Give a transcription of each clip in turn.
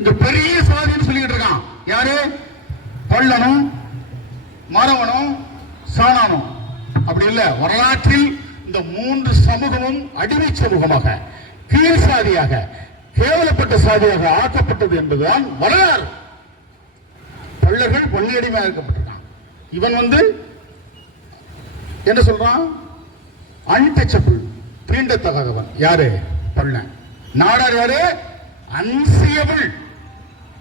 இந்த பெரிய சாதின்னு சொல்லிக்கிட்டு இருக்கான். யாரு? பள்ளனும் மரவனும் சாணானும். அப்படி இல்ல. வரலாற்றில் இந்த மூன்று சமூகமும் அடிமை சமூகமாக கீழ் சாதியாக கேவலப்பட்ட சாதியாக ஆக்கப்பட்டது என்பதுதான் வரலாறு. பள்ளர்கள் கொள்ளையடிமையாக இருக்கப்பட்டிருக்கான் இவன் வந்து என்ன சொல்றான்? அன்டச்சபிள் தீண்டத்தகாதவன். யாரு? பள்ளன் நாடார் யாரு? அன்சியபிள்.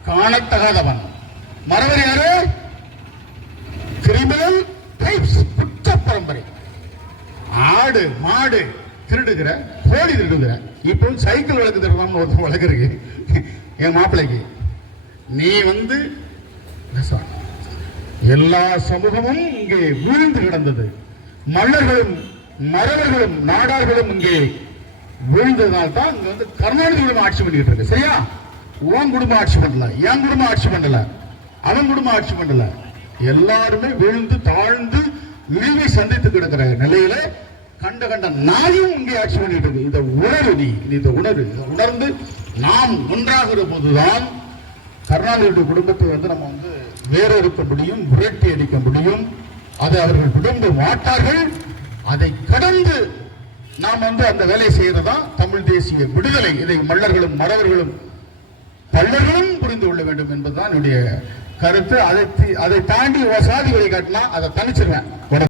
காணத்தகாதவன். மறவர் யாரு? கிரிமினல் டைப்ஸ் குற்ற பரம்பரை. ஆடு மாடு திருடுகிற கோழி திருடுகிற. இப்போ சைக்கிள் வழக்கு திருடாம ஒருத்தன் வளர்க்குறீங்க என் மாப்பிள்ளைக்கு. நீ வந்து எல்லா சமூகமும் இங்கே வீழ்ந்து கிடந்தது. மன்னர்களும் மறவர்களும் நாடார்களும் இங்கே வீழ்ந்ததால் தான் இங்க வந்து கருணாநிதி ஆட்சி பண்ணிக்கிட்டு இருக்கு. சரியா? உன் குடும்பம் ஆட்சி பண்ணல என் குடும்பம் ஆட்சி பண்ணல அவன் குடும்பம் ஆட்சி பண்ணல. எல்லாருமே விழுந்து தாழ்ந்து இழிவை சந்தித்து கிடக்கிற நிலையில கண்ட கண்ட நாயும் இங்கே ஆட்சி பண்ணிட்டு இருக்கு. இந்த உணர்வு நீ இந்த உணர்வு இதை உணர்ந்து நாம் ஒன்றாகிற போதுதான் கருணாநிதியுடைய குடும்பத்தை வந்து நம்ம வந்து வேறறுக்க முடியும் விரட்டி அடிக்க முடியும். அதை அவர்கள் குடும்ப மாட்டார்கள். அதை கடந்து நாம் வந்து அந்த வேலை செய்யறதா தமிழ் தேசிய விடுதலை. இதை மல்லர்களும் மறவர்களும் பல்லர்களும் புரிந்து கொள்ள வேண்டும் என்பதுதான் என்னுடைய கருத்து. அதை அதை தாண்டி ஒரு சாதி வழி காட்டினா அதை தனிச்சிருவேன்.